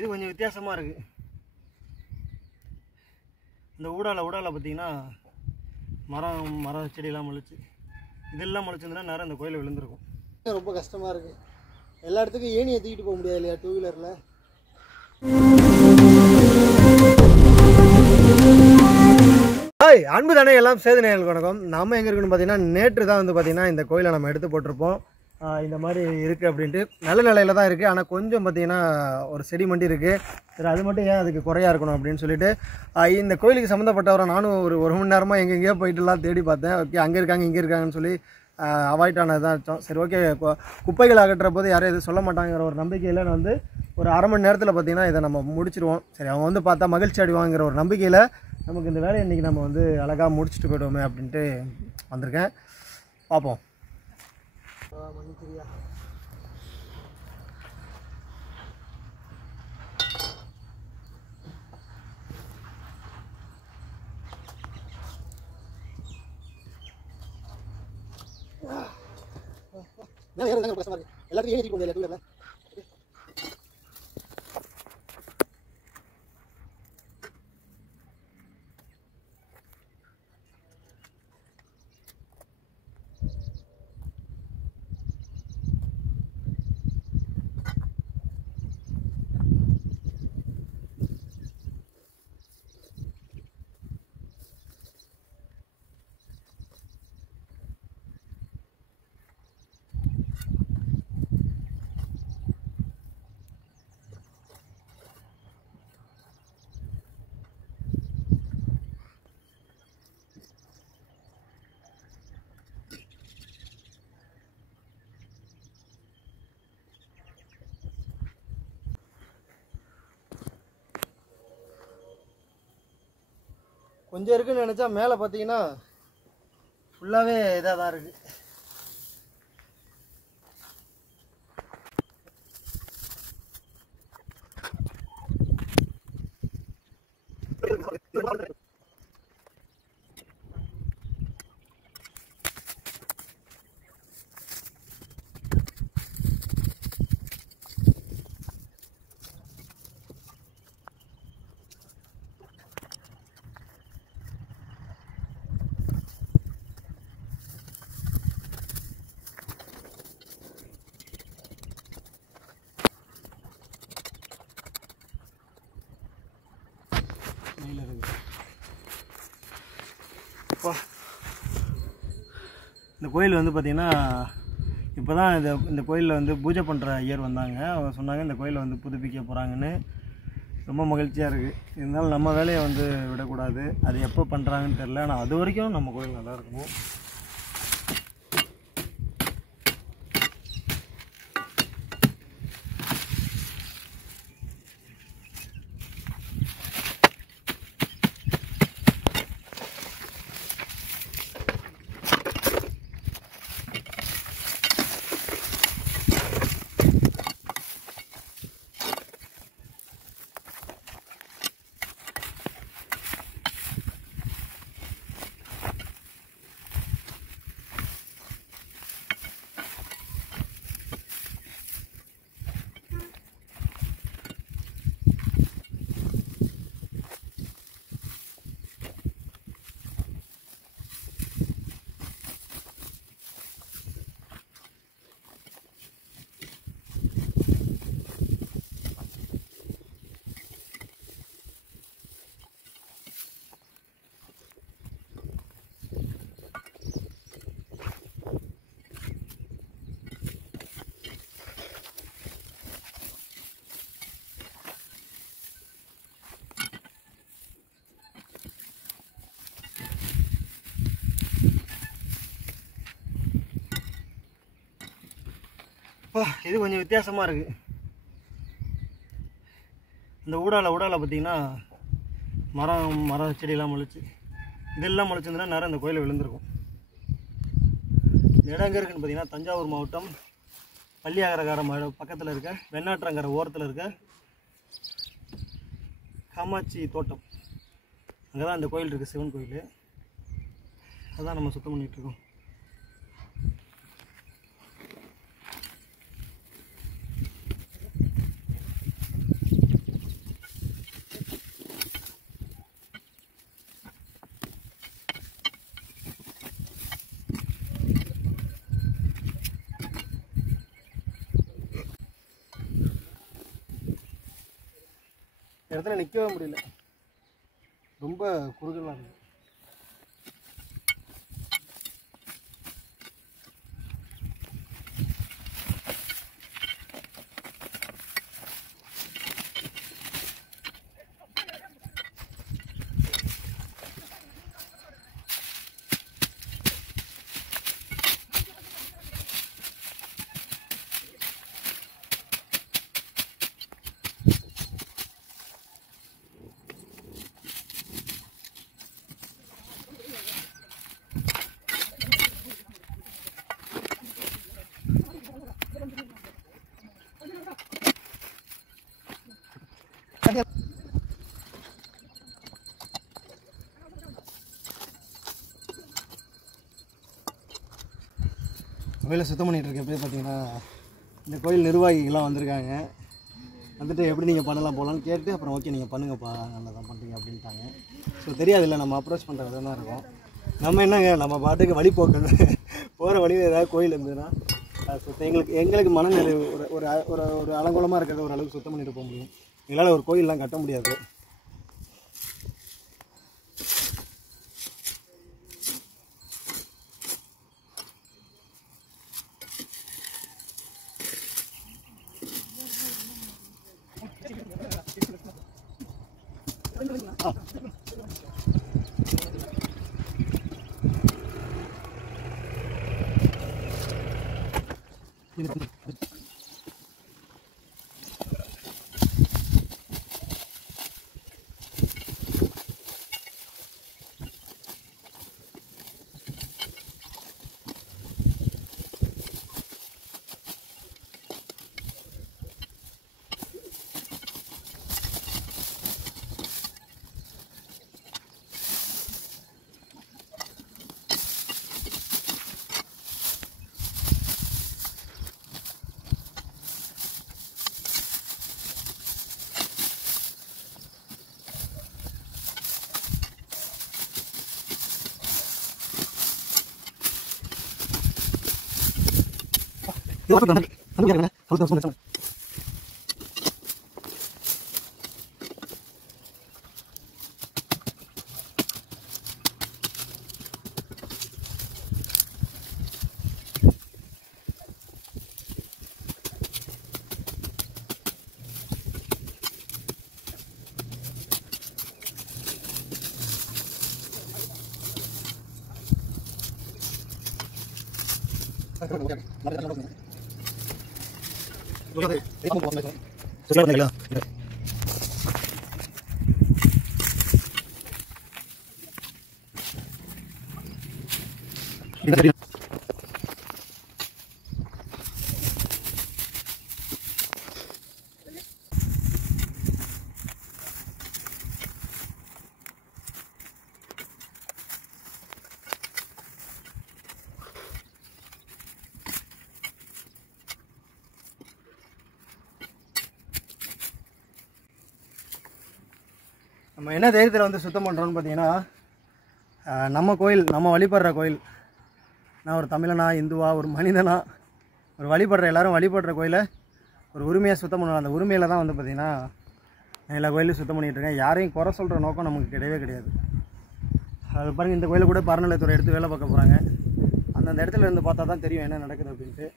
இது கொஞ்சம் வித்தியாசமாக இருக்குது. இந்த ஊடால பார்த்தீங்கன்னா மர செடியெல்லாம் முளைச்சி இதெல்லாம் முளைச்சிருந்தா நேரம் இந்த கோயிலில் விழுந்திருக்கும். ரொம்ப கஷ்டமாக இருக்குது. எல்லா இடத்துக்கும் ஏணியை தூக்கிட்டு போக முடியாது இல்லையா டூ வீலரில். ஹாய் அன்பு தானே எல்லாம் சேது நேயர்களுக்கு வணக்கம். நம்ம எங்கே இருக்குன்னு பார்த்தீங்கன்னா நேற்று தான் வந்து பார்த்திங்கன்னா இந்த கோயிலை நம்ம எடுத்து போட்டிருப்போம். இந்த மாதிரி இருக்குது அப்படின்ட்டு நல்ல நிலையில் தான் இருக்குது. ஆனால் கொஞ்சம் பார்த்திங்கன்னா ஒரு செடி மண்டி இருக்குது. சரி அது மட்டும் ஏன் அதுக்கு குறையாக இருக்கணும் அப்படின்னு சொல்லிட்டு இந்த கோயிலுக்கு சம்மந்தப்பட்டவரை நானும் ஒரு மணி நேரமாக எங்கெங்கேயோ போயிட்டுலாம் தேடி பார்த்தேன். ஓகே அங்கே இருக்காங்க இங்கே இருக்காங்கன்னு சொல்லி அவாய்ட் ஆனது தான் அர்த்தம். சரி ஓகே குப்பைகள் அகற்றுற போது யாரும் எதுவும் சொல்ல மாட்டாங்கிற ஒரு நம்பிக்கையில் நான் வந்து ஒரு அரை மணி நேரத்தில் பார்த்திங்கன்னா இதை நம்ம முடிச்சிடுவோம். சரி அவங்க வந்து பார்த்தா மகிழ்ச்சி அடைவாங்கிற ஒரு நம்பிக்கையில் நமக்கு இந்த வேலையை இன்றைக்கி நம்ம வந்து அழகாக முடிச்சுட்டு போய்டுவோமே அப்படின்ட்டு வந்திருக்கேன். பார்ப்போம். எல்லாத்தையும் ஏறி கொண்டு டூ வீலரில் கொஞ்சம் இருக்குன்னு நினச்சா மேலே பார்த்தீங்கன்னா ஃபுல்லாகவே இதாக தான் இருக்குது. இந்த கோயில் வந்து பார்த்திங்கன்னா இப்போ தான் இந்த கோயிலில் வந்து பூஜை பண்ணுற ஐயர் வந்தாங்க. அவங்க சொன்னாங்க இந்த கோயிலை வந்து புதுப்பிக்க போகிறாங்கன்னு. ரொம்ப மகிழ்ச்சியாக இருக்குது. இருந்தாலும் நம்ம வேலையை வந்து விடக்கூடாது. அது எப்போ பண்ணுறாங்கன்னு தெரில. ஆனால் அது வரைக்கும் நம்ம கோயில் நல்லா இருக்கணும். இது கொஞ்சம் வித்தியாசமாக இருக்குது. இந்த ஊடால பார்த்தீங்கன்னா மர செடியெல்லாம் முளைச்சி இதெல்லாம் முளைச்சிருந்தா நேரம் இந்த கோயிலில் விழுந்திருக்கும். இந்த இடம் எங்கே இருக்குன்னு பார்த்தீங்கன்னா தஞ்சாவூர் மாவட்டம் பள்ளியாகரகார பக்கத்தில் இருக்க வெண்ணாற்றங்கரை ஓரத்தில் இருக்க காமாட்சி தோட்டம். அங்கே தான் இந்த கோயில் இருக்குது, சிவன் கோயில். அதுதான் நம்ம சுத்தம் பண்ணிகிட்ருக்கோம். இடத்துல நிற்கவே முடியல, ரொம்ப குறுகலாக இருக்குது. கோயிலை சுத்தம் பண்ணிகிட்டு இருக்கப்பே பார்த்தீங்கன்னா இந்த கோயில் நிர்வாகிகள்லாம் வந்திருக்காங்க. வந்துட்டு எப்படி நீங்கள் பண்ணலாம் போகலான்னு கேட்டு அப்புறம் ஓகே நீங்கள் பண்ணுங்கப்பா நல்லா தான் பண்ணுறீங்க அப்படின்ட்டாங்க. ஸோ தெரியாதுல்ல, நம்ம அப்ரோச் பண்ணுறது தான் இருக்கும். நம்ம என்னங்க நம்ம பாட்டுக்கு வழி போக்குது போகிற வழியில் ஏதாவது கோயில் இருந்ததுன்னா எங்களுக்கு மனநிறைவு ஒரு ஒரு ஒரு அலங்கோலமாக இருக்கிறத ஒரு அளவுக்கு சுத்தம் பண்ணிட்டு போக முடியும். எங்களால் ஒரு கோயிலெலாம் கட்ட முடியாது. நம்ம என்ன தைரியத்தில் வந்து சுத்தம் பண்ணுறோன்னு பார்த்தீங்கன்னா, நம்ம கோயில், நம்ம வழிபடுற கோயில், நான் ஒரு தமிழனா இந்துவா ஒரு மனிதனா ஒரு வழிபடுற எல்லோரும் வழிபடுற கோயிலை ஒரு உரிமையாக சுத்தம் பண்ணணும். அந்த உரிமையில் தான் வந்து பார்த்திங்கன்னா எல்லா கோயிலையும் சுத்தம் பண்ணிகிட்ருக்கேன். யாரையும் குறை சொல்கிற நோக்கம் நமக்கு கிடையவே கிடையாது. அது பாருங்கள், இந்த கோயிலை கூட பரணநிலையத்துறை எடுத்து வேலை பார்க்க போகிறாங்க. அந்தந்த இடத்துல இருந்து பார்த்தா தான் தெரியும் என்ன நடக்குது அப்படின்ட்டு.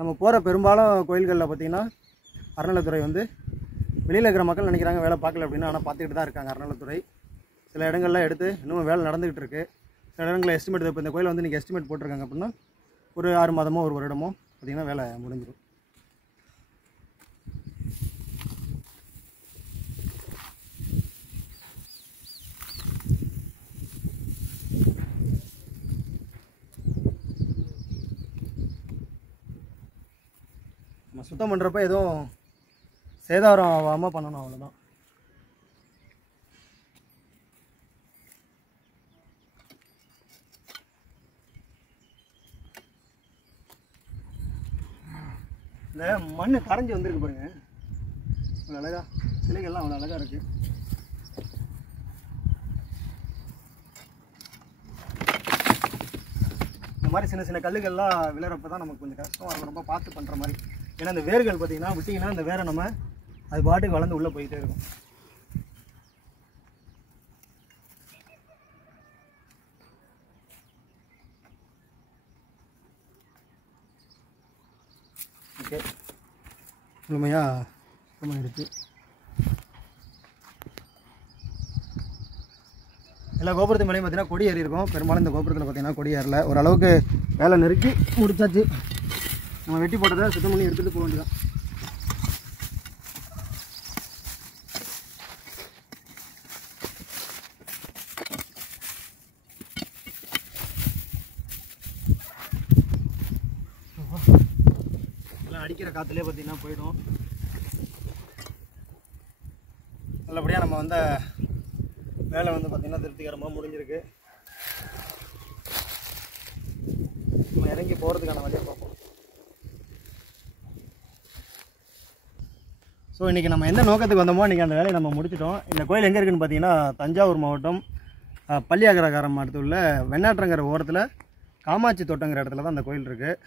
நம்ம போகிற பெரும்பாலும் கோயில்களில் பார்த்திங்கன்னா அறநிலையத்துறை வந்து வெளியில் இருக்கிற மக்கள் நினைக்கிறாங்க வேலை பார்க்கல அப்படின்னு, ஆனால் பார்த்துக்கிட்டு தான் இருக்காங்க அறநிலையத்துறை. சில இடங்கள்லாம் எடுத்து இன்னும் வேலை நடந்துக்கிட்டு இருக்குது. சில இடங்களில் எஸ்டிமேட், இப்போ இந்த கோயிலை வந்து இன்றைக்கி எஸ்டிமேட் போட்டிருக்காங்க அப்படின்னா ஒரு 6 மாதமோ ஒரு வருடமோ பார்த்திங்கன்னா வேலை முடிஞ்சிடும். நம்ம சுத்தம் பண்ணுறப்ப எதுவும் சேதாரம் ஆகாமல் பண்ணணும், அவ்வளோதான். இந்த மண் கரைஞ்சி வந்திருக்கு பாருங்க, அவ்வளோ அழகா, சிலைகள்லாம் அவ்வளோ அழகாக இருக்குது. இந்த மாதிரி சின்ன சின்ன கல்லுகள்லாம் விழுறப்ப தான் நமக்கு கொஞ்சம் கஷ்டமாக இருக்கும், ரொம்ப பார்த்து பண்ணுற மாதிரி. ஏன்னா இந்த வேர்கள் பார்த்திங்கன்னா விட்டிங்கன்னா இந்த வேரை நம்ம அது பாட்டுக்கு வளர்ந்து உள்ளே போயிட்டே இருக்கும். ஓகே, முழுமையாக சுத்தமாகிடுச்சு. எல்லா கோபுரத்து மேலேயும் பார்த்தீங்கன்னா கொடி ஏறி இருக்கும். பெரும்பாலும் இந்த கோபுரத்தில் பார்த்தீங்கன்னா கொடி ஏறல. ஓரளவுக்கு வேலை நெருக்கி முடிச்சாச்சு. நம்ம வெட்டி போட்டதை சுத்தம் பண்ணி எடுத்துகிட்டு போக வேண்டியதான். எல்லாம் அடிக்கிற காற்றுலேயே பார்த்தீங்கன்னா போயிடும். நல்லபடியாக நம்ம வந்த வேலை வந்து பார்த்திங்கன்னா திருப்திகரமாக முடிஞ்சிருக்கு. நம்ம இறங்கி போகிறதுக்கான வழியை பார்ப்போம். ஸோ இன்றைக்கி நம்ம எந்த நோக்கத்துக்கு வந்தோமோ இன்றைக்கி அந்த வேலையை நம்ம முடிச்சிட்டோம். இந்த கோயில் எங்கே இருக்குதுன்னு பார்த்தீங்கன்னா தஞ்சாவூர் மாவட்டம் பள்ளியாகரகாரம் அடுத்து உள்ள வெண்ணாற்றங்கிற ஓரத்தில் காமாட்சி தோட்டங்கிற இடத்துல தான் அந்த கோயில் இருக்குது.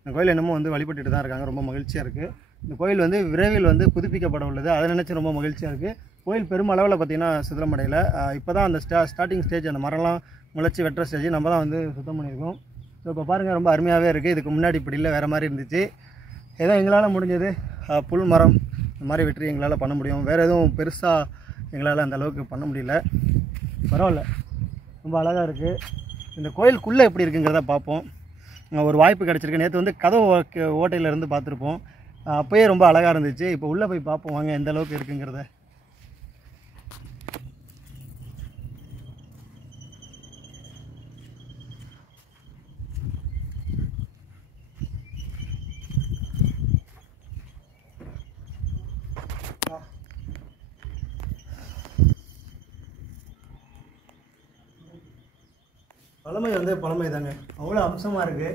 இந்த கோயில் இன்னமும் வந்து வழிபட்டுட்டு தான் இருக்காங்க. ரொம்ப மகிழ்ச்சியாக இருக்குது. இந்த கோயில் வந்து விரைவில் வந்து புதுப்பிக்கப்பட உள்ளது. அதை நினச்சி ரொம்ப மகிழ்ச்சியாக இருக்குது. கோயில் பெருமளவில் பார்த்திங்கன்னா சிதிலமடையில். இப்போ தான் அந்த ஸ்டார்டிங் ஸ்டேஜ், அந்த மரம்லாம் முளைச்சி வெட்டுற ஸ்டேஜ் நம்ம தான் வந்து சுத்தம் பண்ணியிருக்கோம். ஸோ இப்போ பாருங்கள், ரொம்ப அருமையாகவே இருக்குது. இதுக்கு முன்னாடி இப்படி இல்லை, வேறு மாதிரி இருந்துச்சு. ஏதோ எங்களால் முடிஞ்சது புல் மரம் இந்த மாதிரி வெற்றி எங்களால் பண்ண முடியும். வேறு எதுவும் பெருசாக எங்களால் அந்த அளவுக்கு பண்ண முடியல. பரவாயில்ல, ரொம்ப அழகாக இருக்குது. இந்த கோயிலுக்குள்ளே எப்படி இருக்குங்கிறத பார்ப்போம். ஒரு வாய்ப்பு கிடச்சிருக்கு. நேற்று வந்து கதவு ஓட்டையிலேருந்து பார்த்துருப்போம். அப்போயே ரொம்ப அழகாக இருந்துச்சு. இப்போ உள்ளே போய் பார்ப்போம் வாங்க எந்த அளவுக்கு இருக்குங்கிறத. பழமை வந்து பழமை தாங்க, அவ்வளோ அம்சமாக இருக்குது.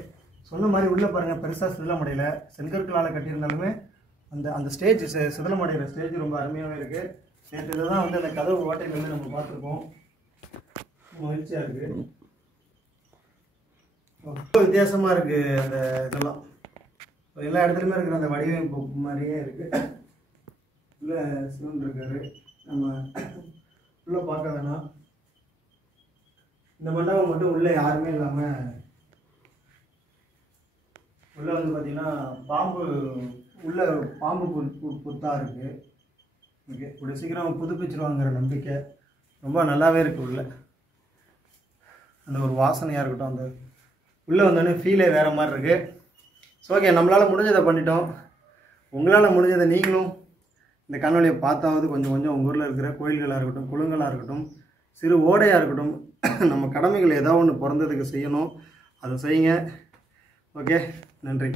சொன்ன மாதிரி உள்ளே பாருங்கள், பெருசாக சிதிலமடையில் செங்கற்களால் கட்டியிருந்தாலுமே அந்த ஸ்டேஜ் சிதிலமடைகிற ஸ்டேஜ் ரொம்ப அருமையாகவே இருக்குது. நேற்று இதை தான் வந்து அந்த கதவு ஓட்டையில் வந்து நம்ம பார்த்துருப்போம். மகிழ்ச்சியாக இருக்குது. ரொம்ப வித்தியாசமாக இருக்குது அந்த இதெல்லாம். எல்லா இடத்துலையுமே இருக்கிற அந்த வடிவமைப்பு மாதிரியே இருக்குது. உள்ளே சிவன் இருக்காரு. நம்ம உள்ளே பார்க்க வேணாம். இந்த மண்டபம் மட்டும் உள்ளே யாருமே இல்லாமல் உள்ளே வந்து பார்த்திங்கன்னா பாம்பு புத்தாக இருக்குது. ஓகே, இப்படி சீக்கிரம் புதுப்பிச்சிருவாங்கிற நம்பிக்கை ரொம்ப நல்லாவே இருக்குது. உள்ளே அந்த ஒரு வாசனையாக இருக்கட்டும், அந்த உள்ளே வந்தோடனே ஃபீலே வேறு மாதிரி இருக்குது. ஸோ ஓகே, நம்மளால் முடிஞ்சதை பண்ணிட்டோம். உங்களால் முடிஞ்சதை நீங்களும் இந்த காணொலியை பார்த்தாவது கொஞ்சம் கொஞ்சம் உங்கள் ஊரில் இருக்கிற கோயில்களாக இருக்கட்டும், குளங்களாக இருக்கட்டும், சிறு ஓடையாக இருக்கட்டும், நம்ம கடமைகள் ஏதாவது ஒன்று பிறந்ததுக்கு செய்யணும். அதை செய்யுங்க. ஓகே, நன்றி.